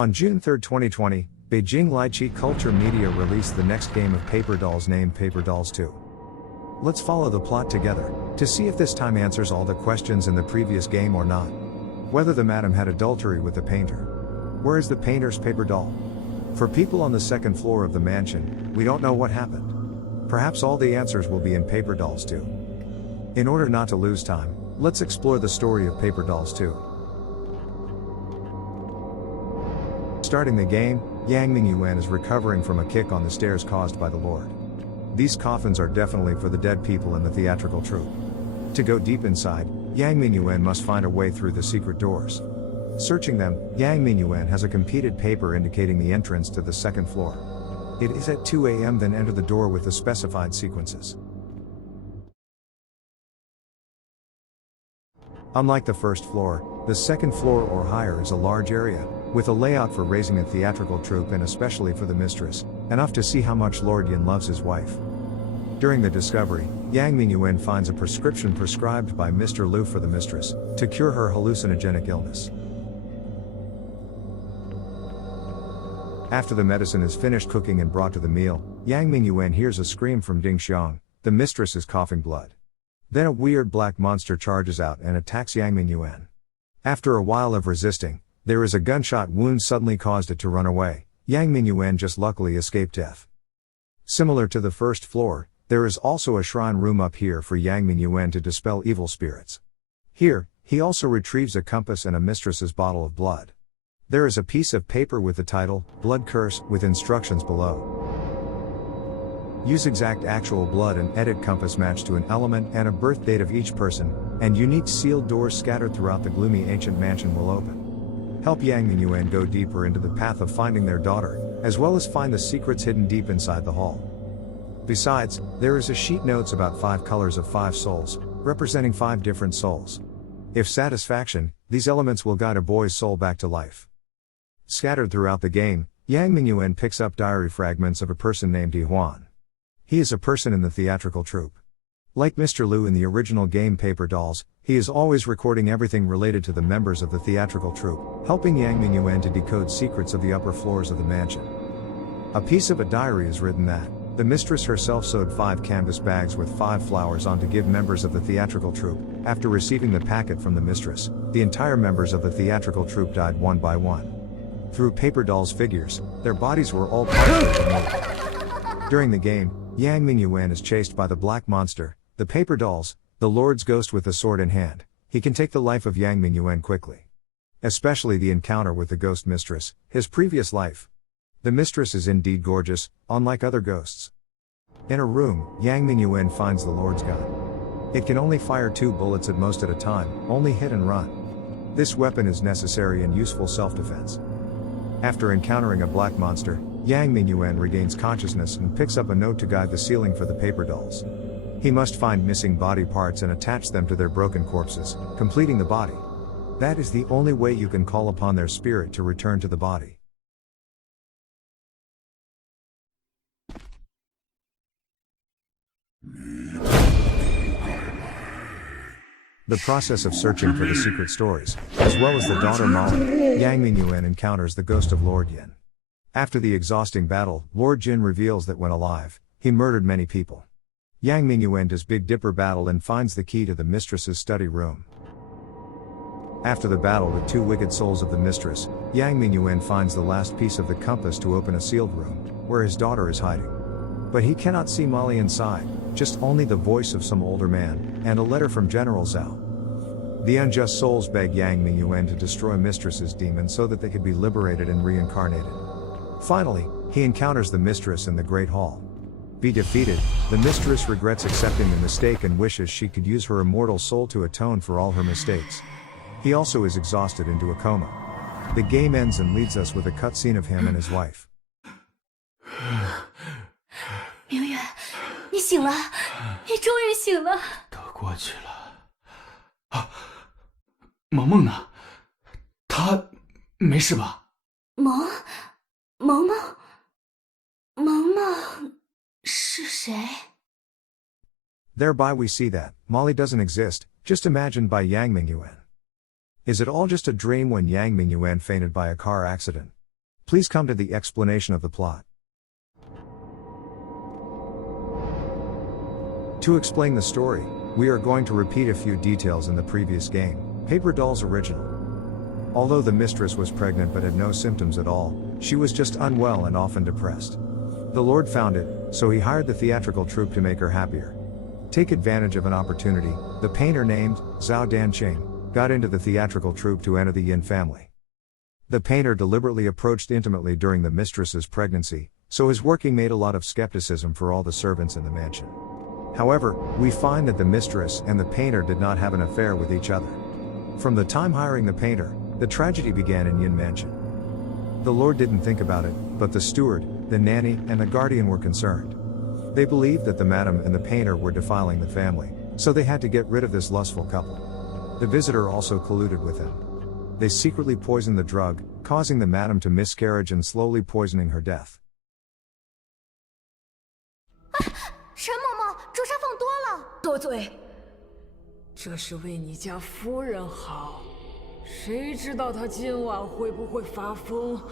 On June 3, 2020, Beijing Litchi Culture Media released the next game of Paper Dolls named Paper Dolls 2. Let's follow the plot together, to see if this time answers all the questions in the previous game or not. Whether the madam had adultery with the painter. Where is the painter's paper doll? For people on the second floor of the mansion, we don't know what happened. Perhaps all the answers will be in Paper Dolls 2. In order not to lose time, let's explore the story of Paper Dolls 2. Starting the game, Yang Mingyuan is recovering from a kick on the stairs caused by the Lord. These coffins are definitely for the dead people in the theatrical troupe. To go deep inside, Yang Mingyuan must find a way through the secret doors. Searching them, Yang Mingyuan has a completed paper indicating the entrance to the second floor. It is at 2 a.m. Then enter the door with the specified sequences. Unlike the first floor, the second floor or higher is a large area, with a layout for raising a theatrical troupe and especially for the mistress, enough to see how much Lord Yin loves his wife. During the discovery, Yang Mingyuan finds a prescription prescribed by Mr. Liu for the mistress, to cure her hallucinogenic illness. After the medicine is finished cooking and brought to the meal, Yang Mingyuan hears a scream from Ding Xiang, the mistress is coughing blood. Then a weird black monster charges out and attacks Yang Mingyuan. After a while of resisting, there is a gunshot wound suddenly caused it to run away. Yang Mingyuan just luckily escaped death. Similar to the first floor, there is also a shrine room up here for Yang Mingyuan to dispel evil spirits. Here, he also retrieves a compass and a mistress's bottle of blood. There is a piece of paper with the title, Blood Curse, with instructions below. Use exact actual blood and edit compass match to an element and a birth date of each person, and unique sealed doors scattered throughout the gloomy ancient mansion will open. Help Yang Mingyuan go deeper into the path of finding their daughter, as well as find the secrets hidden deep inside the hall. Besides, there is a sheet notes about 5 colors of 5 souls, representing 5 different souls. If satisfaction, these elements will guide a boy's soul back to life. Scattered throughout the game, Yang Mingyuan picks up diary fragments of a person named Yi Huan. He is a person in the theatrical troupe. Like Mr. Liu in the original game Paper Dolls, he is always recording everything related to the members of the theatrical troupe, helping Yang Mingyuan to decode secrets of the upper floors of the mansion. A piece of a diary is written that the mistress herself sewed 5 canvas bags with 5 flowers on to give members of the theatrical troupe. After receiving the packet from the mistress, the entire members of the theatrical troupe died one by one. Through Paper Dolls figures, their bodies were all partially removed. During the game, Yang Mingyuan is chased by the black monster, the Paper Dolls, the Lord's ghost with a sword in hand. He can take the life of Yang Mingyuan quickly. Especially the encounter with the ghost mistress, his previous life. The mistress is indeed gorgeous, unlike other ghosts. In a room, Yang Mingyuan finds the Lord's gun. It can only fire 2 bullets at most at a time, only hit and run. This weapon is necessary and useful self-defense. After encountering a black monster, Yang Mingyuan regains consciousness and picks up a note to guide the sealing for the Paper Dolls. He must find missing body parts and attach them to their broken corpses, completing the body. That is the only way you can call upon their spirit to return to the body. The process of searching for the secret stories, as well as the daughter Molly, Yang Mingyuan encounters the ghost of Lord Yin. After the exhausting battle, Lord Jin reveals that when alive, he murdered many people. Yang Mingyuan does Big Dipper battle and finds the key to the mistress's study room. After the battle with 2 wicked souls of the mistress, Yang Mingyuan finds the last piece of the compass to open a sealed room, where his daughter is hiding. But he cannot see Molly inside, just only the voice of some older man, and a letter from General Zhao. The unjust souls beg Yang Mingyuan to destroy mistress's demon so that they could be liberated and reincarnated. Finally, he encounters the mistress in the Great Hall. Be defeated, the mistress regrets accepting the mistake and wishes she could use her immortal soul to atone for all her mistakes. He also is exhausted into a coma. The game ends and leads us with a cutscene of him and his wife. 明远，你醒了，你终于醒了。都过去了。啊，萌萌呢？她没事吧？萌是谁？ Thereby we see that Molly doesn't exist, just imagined by Yang Mingyuan. Is it all just a dream when Yang Mingyuan fainted by a car accident? Please come to the explanation of the plot. To explain the story, we are going to repeat a few details in the previous game, Paper Doll's original. Although the mistress was pregnant but had no symptoms at all, she was just unwell and often depressed. The Lord found it, so he hired the theatrical troupe to make her happier. Take advantage of an opportunity, the painter named Zhao Danqing got into the theatrical troupe to enter the Yin family. The painter deliberately approached intimately during the mistress's pregnancy, so his working made a lot of skepticism for all the servants in the mansion. However, we find that the mistress and the painter did not have an affair with each other. From the time hiring the painter, the tragedy began in Yin Mansion. The Lord didn't think about it, but the steward, the nanny, and the guardian were concerned. They believed that the madam and the painter were defiling the family, so they had to get rid of this lustful couple. The visitor also colluded with him. They secretly poisoned the drug, causing the madam to miscarriage and slowly poisoning her death. 沈嬷嬷，朱砂放多了。多嘴，这是为你家夫人好。谁知道她今晚会不会发疯，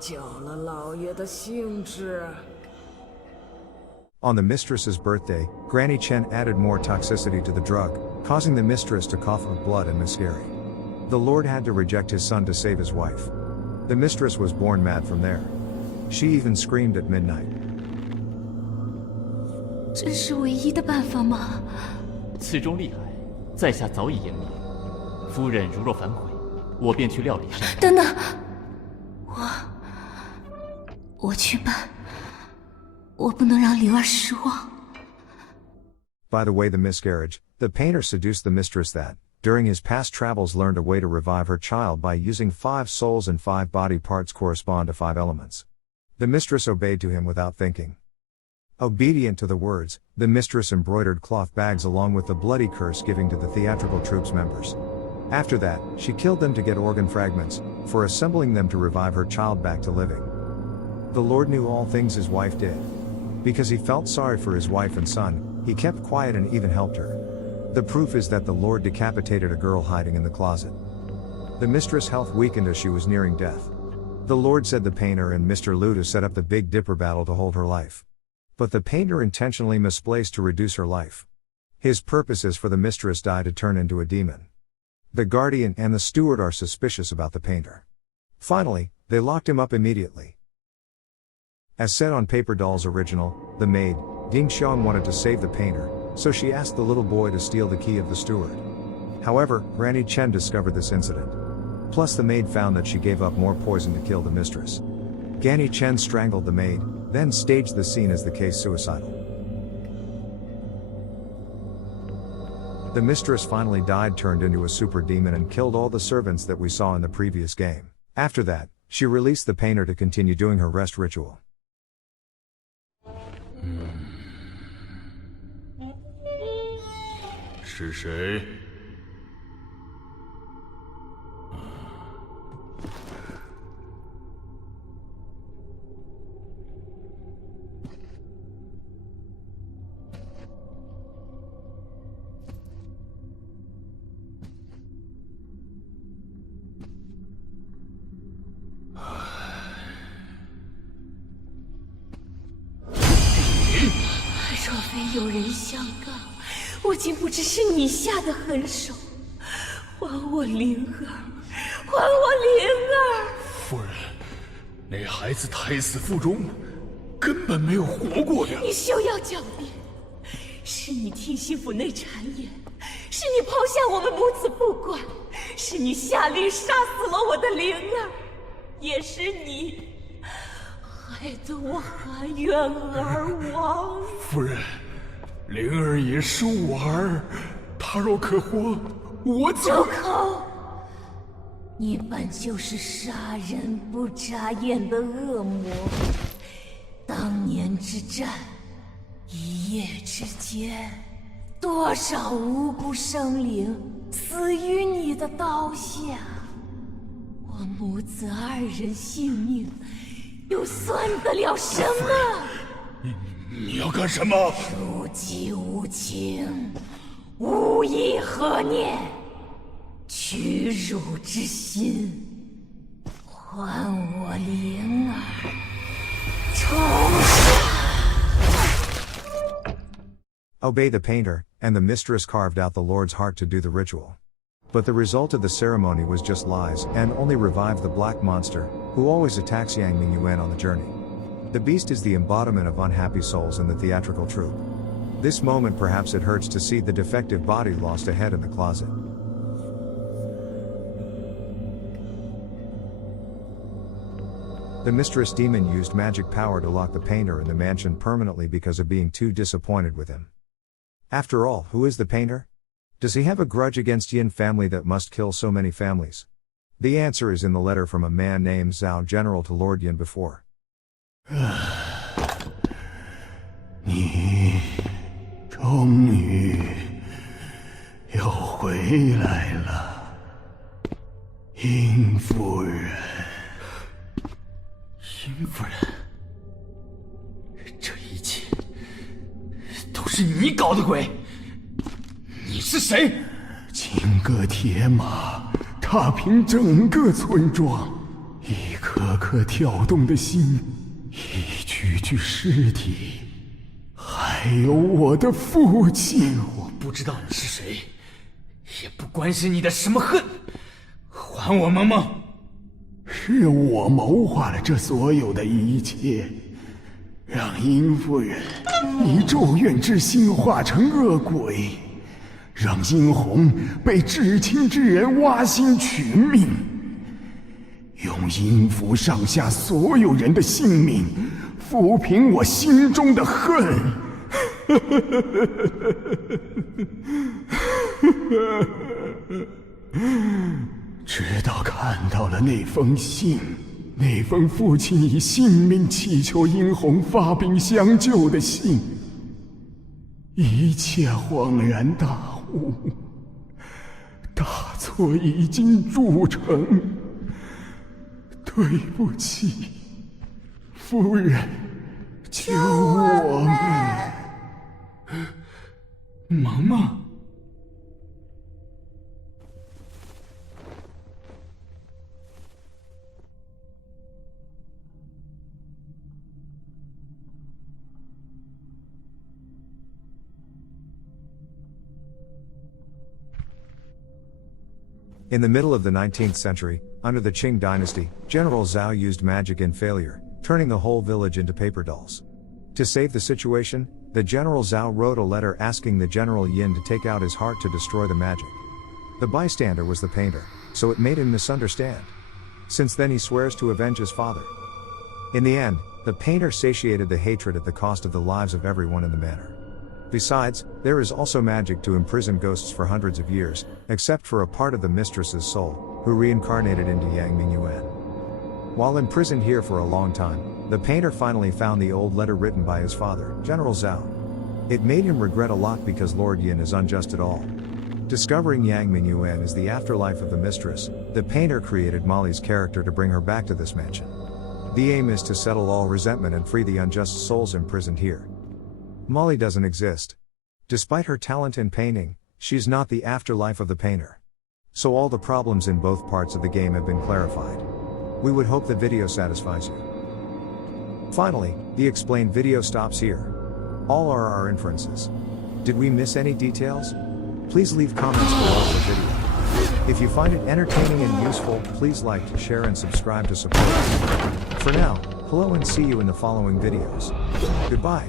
搅了老爷的兴致。On the mistress's birthday, Granny Chen added more toxicity to the drug, causing the mistress to cough up blood and miscarry. The Lord had to reject his son to save his wife. The mistress was born mad from there. She even screamed at midnight. 这是唯一的办法吗？此中厉害，在下早已言明。夫人如若反悔，我便去料理身。等等，我去办。我不能让灵儿失望。By the way, the miscarriage, the painter seduced the mistress that, during his past travels, learned a way to revive her child by using 5 souls and 5 body parts correspond to 5 elements. The mistress obeyed to him without thinking. Obedient to the words, the mistress embroidered cloth bags along with the bloody curse giving to the theatrical troupe's members. After that, she killed them to get organ fragments, for assembling them to revive her child back to living. The Lord knew all things his wife did. Because he felt sorry for his wife and son, he kept quiet and even helped her. The proof is that the Lord decapitated a girl hiding in the closet. The mistress' health weakened as she was nearing death. The Lord said the painter and Mr. Liu to set up the Big Dipper battle to hold her life. But the painter intentionally misplaced to reduce her life. His purpose is for the mistress die to turn into a demon. The guardian and the steward are suspicious about the painter. Finally, they locked him up immediately. As said on Paper Doll's original, the maid, Ding Xiang, wanted to save the painter, so she asked the little boy to steal the key of the steward. However, Granny Chen discovered this incident. Plus the maid found that she gave up more poison to kill the mistress. Granny Chen strangled the maid, then staged the scene as the case suicidal. The mistress finally died, turned into a super demon, and killed all the servants that we saw in the previous game. After that, she released the painter to continue doing her rest ritual. 是谁？若非有人相告，我竟不知是你下的狠手。还我灵儿，还我灵儿！夫人，那孩子胎死腹中，根本没有活过呀！你休要狡辩，是你听信府内谗言，是你抛下我们母子不管，是你下令杀死了我的灵儿，也是你害得我含冤而亡。夫人，灵儿也是我儿，她若可活，我怎住口！你本就是杀人不眨眼的恶魔。当年之战，一夜之间，多少无辜生灵死于你的刀下，我母子2人性命又算得了什么？你要干什么？庶几无情，无义何念，屈辱之心，还我灵儿，冲！ Obey the painter, and the mistress carved out the Lord's heart to do the ritual. But the result of the ceremony was just lies, and only revived the black monster, who always attacks Yang Mingyuan on the journey. The beast is the embodiment of unhappy souls in the theatrical troupe. This moment perhaps it hurts to see the defective body lost ahead in the closet. The mistress demon used magic power to lock the painter in the mansion permanently because of being too disappointed with him. After all, who is the painter? Does he have a grudge against Yin family that must kill so many families? The answer is in the letter from a man named Zhao General to Lord Yin before. 你终于又回来了，殷夫人。殷夫人，这一切都是你搞的鬼！你是谁？金戈铁马，踏平整个村庄，一颗颗跳动的心，一具具尸体，还有我的父亲。我不知道你是谁，也不关心你的什么恨，还我萌萌！是我谋划了这所有的一切，让殷夫人以咒怨之心化成恶鬼，让殷红被至亲之人挖心取命，用殷府上下所有人的性命抚平我心中的恨。直到看到了那封信，那封父亲以性命祈求殷红发兵相救的信，一切恍然大悟，大错已经铸成。对不起，夫人，救我们！萌萌。In the middle of the 19th century, under the Qing dynasty, General Zhao used magic in failure, turning the whole village into paper dolls. To save the situation, the General Zhao wrote a letter asking the General Yin to take out his heart to destroy the magic. The bystander was the painter, so it made him misunderstand. Since then he swears to avenge his father. In the end, the painter satiated the hatred at the cost of the lives of everyone in the manor. Besides, there is also magic to imprison ghosts for hundreds of years, except for a part of the mistress's soul, who reincarnated into Yang Mingyuan. While imprisoned here for a long time, the painter finally found the old letter written by his father, General Zhao. It made him regret a lot because Lord Yin is unjust at all. Discovering Yang Mingyuan is the afterlife of the mistress, the painter created Molly's character to bring her back to this mansion. The aim is to settle all resentment and free the unjust souls imprisoned here. Molly doesn't exist. Despite her talent in painting, she's not the afterlife of the painter. So all the problems in both parts of the game have been clarified. We would hope the video satisfies you. Finally, the explained video stops here. All are our inferences. Did we miss any details? Please leave comments below the video. If you find it entertaining and useful, please like, share and subscribe to support us. For now, hello and see you in the following videos. Goodbye.